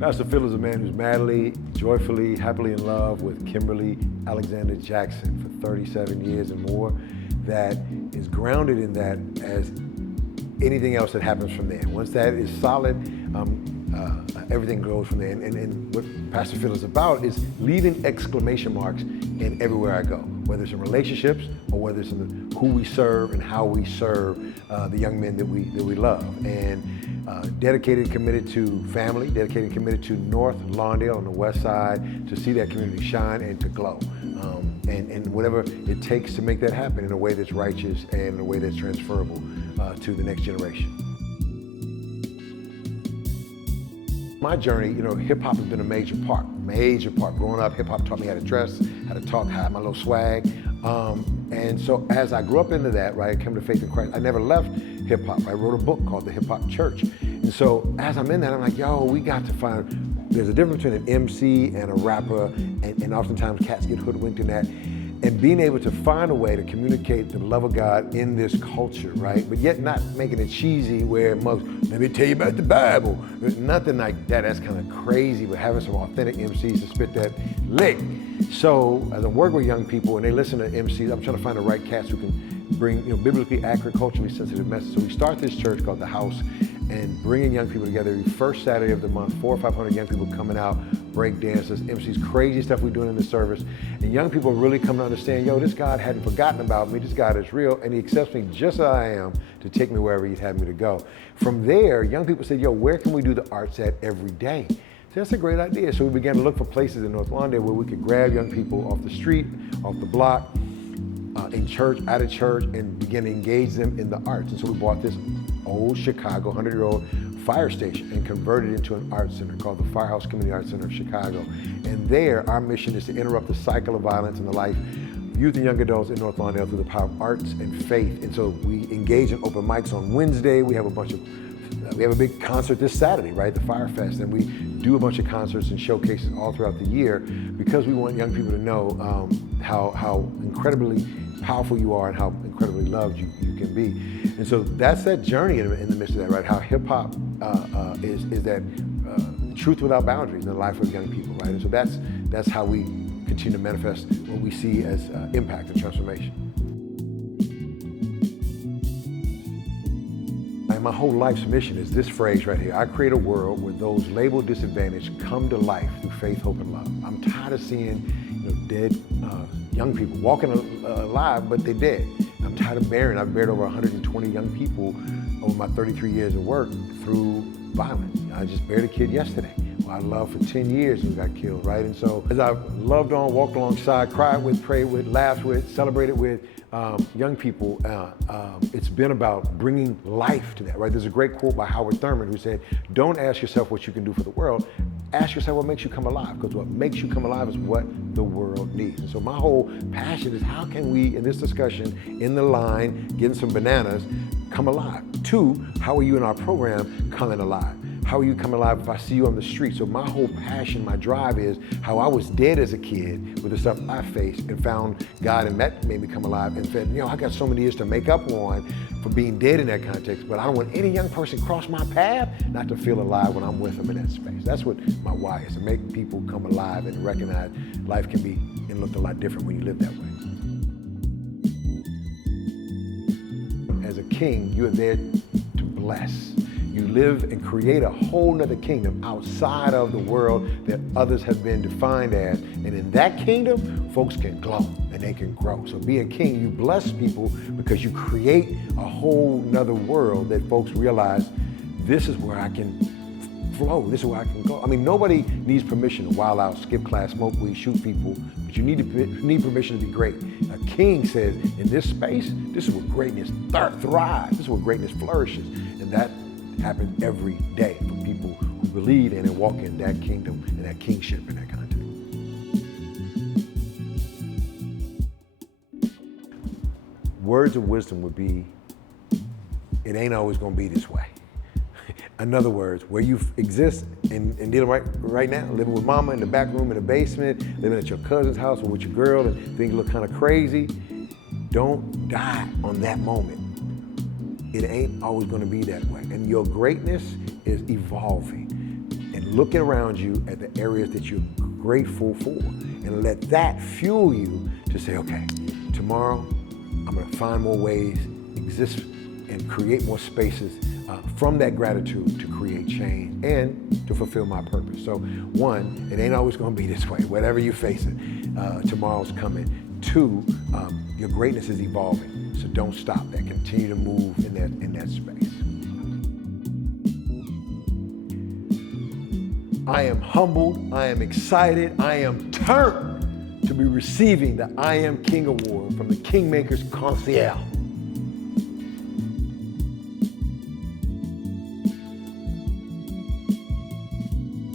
Pastor Phil is a man who's madly, joyfully, happily in love with Kimberly Alexander Jackson for 37 years and more, that is grounded in that as anything else that happens from there. Once that is solid, everything grows from there. And what Pastor Phil is about is leaving exclamation marks in everywhere I go, whether it's in relationships or whether it's in who we serve and how we serve the young men that we love. And dedicated, committed to family, dedicated, committed to North Lawndale on the west side, to see that community shine and to glow. And whatever it takes to make that happen in a way that's righteous and in a way that's transferable to the next generation. My journey, hip hop has been a major part. Growing up, hip hop taught me how to dress, how to talk, how to have my little swag. And so as I grew up into that, right, I came to faith in Christ, I never left hip hop. I wrote a book called The Hip Hop Church. And so as I'm in that, I'm like, yo, we got to find, there's a difference between an MC and a rapper, and oftentimes cats get hoodwinked in that. And being able to find a way to communicate the love of God in this culture, right? But yet not making it cheesy where most, let me tell you about the Bible. There's nothing like that. That's kind of crazy, but having some authentic MCs to spit that lick. So as I'm working with young people and they listen to MCs, I'm trying to find the right cats who can bring biblically accurate, culturally sensitive message. So we start this church called The House and bringing young people together every first Saturday of the month, 400 or 500 young people coming out, break dancers, MCs, crazy stuff we're doing in the service. And young people really come to understand, yo, this God hadn't forgotten about me, this God is real, and he accepts me just as I am to take me wherever he'd had me to go. From there, young people said, yo, where can we do the arts at every day? So that's a great idea. So we began to look for places in North Lawndale where we could grab young people off the street, off the block, in church, out of church, and begin to engage them in the arts. And so we bought this old Chicago 100-year-old fire station and converted it into an art center called the Firehouse Community Arts Center of Chicago. And there, our mission is to interrupt the cycle of violence in the life of youth and young adults in North Lawndale through the power of arts and faith. And so we engage in open mics on Wednesday. We have a big concert this Saturday, right? The Fire Fest. And we do a bunch of concerts and showcases all throughout the year because we want young people to know how incredibly powerful you are and how incredibly loved you can be. And so that's that journey in the midst of that, right? How hip hop is that truth without boundaries in the life of young people, right? And so that's how we continue to manifest what we see as impact and transformation. And my whole life's mission is this phrase right here: I create a world where those labeled disadvantaged come to life through faith, hope, and love. I'm tired of seeing dead young people walking alive, but they're dead. I'm tired of bearing. I've buried over 120 young people over my 33 years of work through violence. I just buried a kid yesterday who I loved for 10 years who got killed, right? And so as I've loved on, walked alongside, cried with, prayed with, laughed with, celebrated with young people, it's been about bringing life to that, right? There's a great quote by Howard Thurman who said, don't ask yourself what you can do for the world, ask yourself what makes you come alive, because what makes you come alive is what the world needs. And so my whole passion is how can we, in this discussion, in the line, getting some bananas, come alive? Two, how are you in our program coming alive? How are you coming alive if I see you on the street? So my whole passion, my drive is how I was dead as a kid with the stuff I faced and found God, and that made me come alive and said, I got so many years to make up on for being dead in that context, but I don't want any young person cross my path not to feel alive when I'm with them in that space. That's what my why is, to make people come alive and recognize life can be and look a lot different when you live that way. As a king, you are there to bless. You live and create a whole nother kingdom outside of the world that others have been defined as. And in that kingdom, folks can glow and they can grow. So be a king, you bless people because you create a whole nother world that folks realize this is where I can flow, this is where I can go. I mean, nobody needs permission to wild out, skip class, smoke weed, shoot people, but you need permission to be great. A king says, in this space, this is where greatness thrives, this is where greatness flourishes. And that happens every day for people who believe in and walk in that kingdom and that kingship in that context. Words of wisdom would be, it ain't always gonna be this way. In other words, where you exist and dealing right now, living with mama in the back room in the basement, living at your cousin's house or with your girl and things look kind of crazy, don't die on that moment. It ain't always gonna be that way. And your greatness is evolving. And look around you at the areas that you're grateful for and let that fuel you to say, okay, tomorrow I'm gonna find more ways, exist and create more spaces from that gratitude to create change and to fulfill my purpose. So one, it ain't always gonna be this way. Whatever you're facing, tomorrow's coming. Two, your greatness is evolving, so don't stop that. Continue to move in that space. I am humbled, I am excited, I am turned to be receiving the I Am King Award from the Kingmakers Concierge.